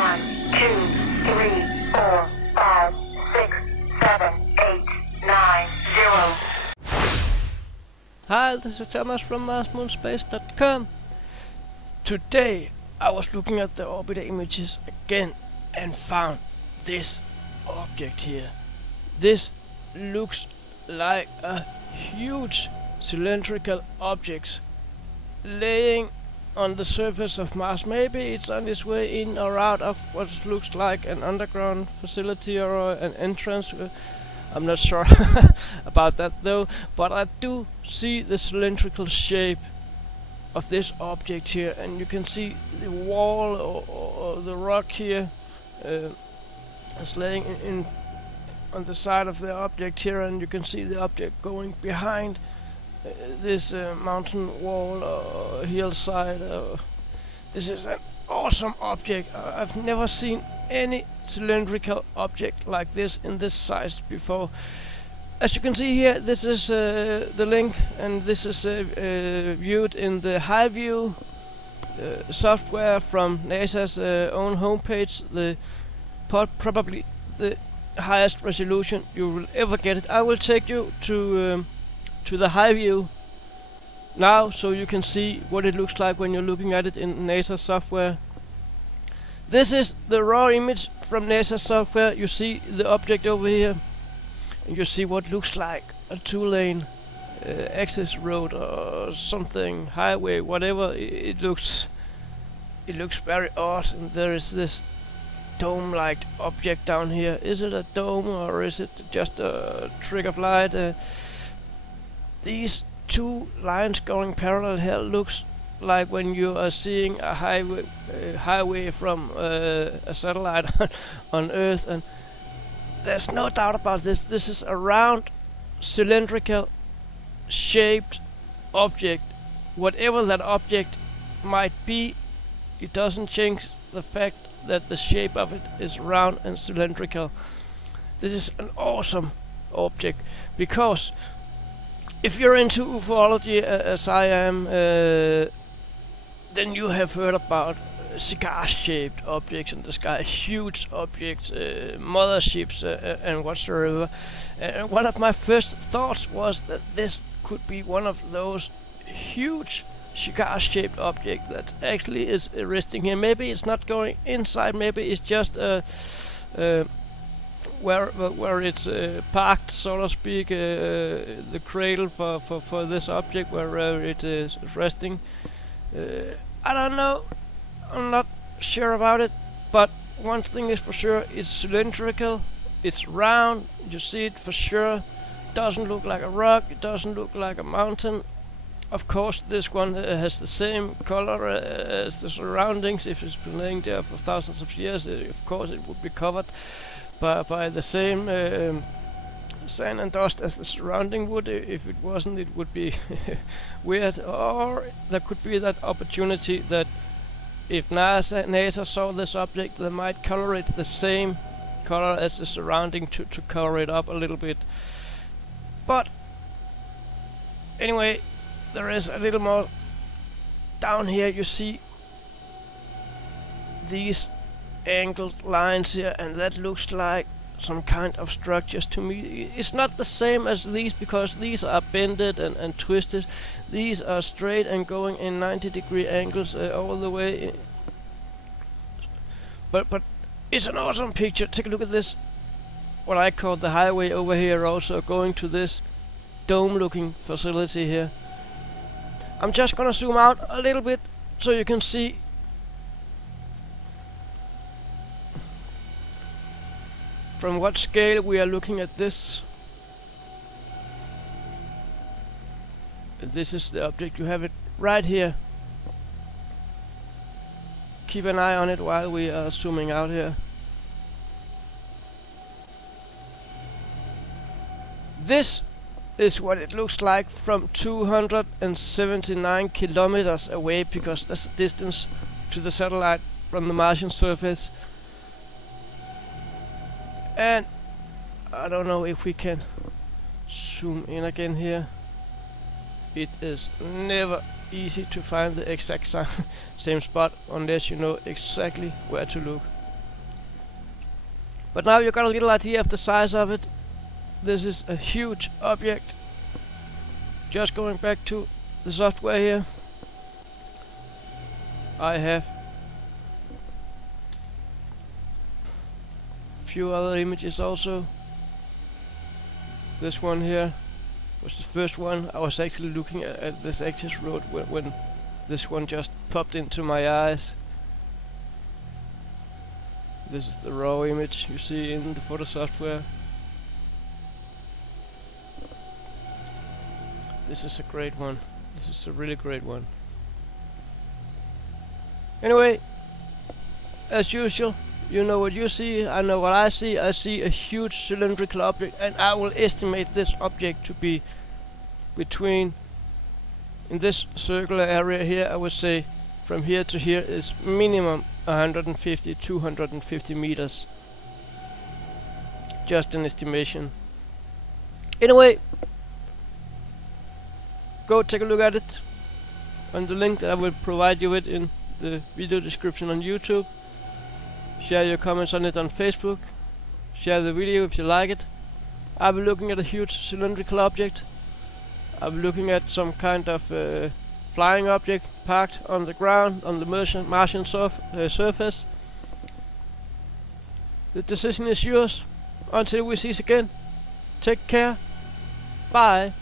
1, 2, 3, 4, 5, 6, 7, 8, 9, 0. Hi, this is Thomas from MarsMoonSpace.com. Today I was looking at the orbiter images again and found this object here. This looks like a huge cylindrical object laying on the surface of Mars. Maybe it's on its way in or out of what looks like an underground facility or an entrance. I'm not sure about that though, but I do see the cylindrical shape of this object here, and you can see the wall or the rock here is laying in on the side of the object here, and you can see the object going behind this mountain wall or hillside. This is an awesome object. I've never seen any cylindrical object like this in this size before. As you can see here, this is the link, and this is viewed in the high view software from NASA's own homepage. Probably the highest resolution you will ever get it. I will take you to the high view now, so you can see what it looks like when you're looking at it in NASA software. This is the raw image from NASA software. You see the object over here, and you see what looks like a two-lane access road or something, highway, whatever. It looks very odd, and there is this dome-like object down here. Is it a dome or is it just a trick of light? These two lines going parallel here looks like when you are seeing a highway from a satellite on Earth, and there's no doubt about this. This is a round, cylindrical shaped object. Whatever that object might be, it doesn't change the fact that the shape of it is round and cylindrical. This is an awesome object, because if you're into ufology as I am, then you have heard about cigar-shaped objects in the sky, huge objects, motherships and whatsoever. And one of my first thoughts was that this could be one of those huge cigar-shaped objects that actually is resting here. Maybe it's not going inside, maybe it's just where it's parked, so to speak, the cradle for this object, where it is resting. I don't know, I'm not sure about it, but one thing is for sure: it's cylindrical, it's round, you see it for sure. It doesn't look like a rock, it doesn't look like a mountain. Of course, this one has the same color as the surroundings. If it's been laying there for thousands of years, of course it would be covered by the same sand and dust as the surrounding would. If it wasn't, it would be weird. Or there could be that opportunity that if NASA saw this object, they might color it the same color as the surrounding to color it up a little bit. But anyway, there is a little more down here. You see these angled lines here, and that looks like some kind of structures to me. It's not the same as these, because these are bended and twisted. These are straight and going in 90-degree angles all the way. But it's an awesome picture. Take a look at this, what I call the highway over here, also going to this dome-looking facility here. I'm just gonna zoom out a little bit so you can see from what scale we are looking at this. This is the object. You have it right here. Keep an eye on it while we are zooming out here. This is what it looks like from 279 kilometers away, because that's the distance to the satellite from the Martian surface. And I don't know if we can zoom in again here. It is never easy to find the exact same spot unless you know exactly where to look. But now you got a little idea of the size of it. This is a huge object. Just going back to the software here, I have a few other images also. This one here was the first one. I was actually looking at this access road when this one just popped into my eyes. This is the raw image you see in the photo software. This is a great one. This is a really great one. Anyway, as usual, you know what you see, I know what I see. I see a huge cylindrical object, and I will estimate this object to be between, in this circular area here, I would say from here to here is minimum 150-250 meters. Just an estimation. Anyway, go take a look at it on the link that I will provide you with in the video description on YouTube. Share your comments on it on Facebook. Share the video if you like it. I'll be looking at a huge cylindrical object. I'll be looking at some kind of flying object parked on the ground on the Martian surface. The decision is yours. Until we see again, take care. Bye.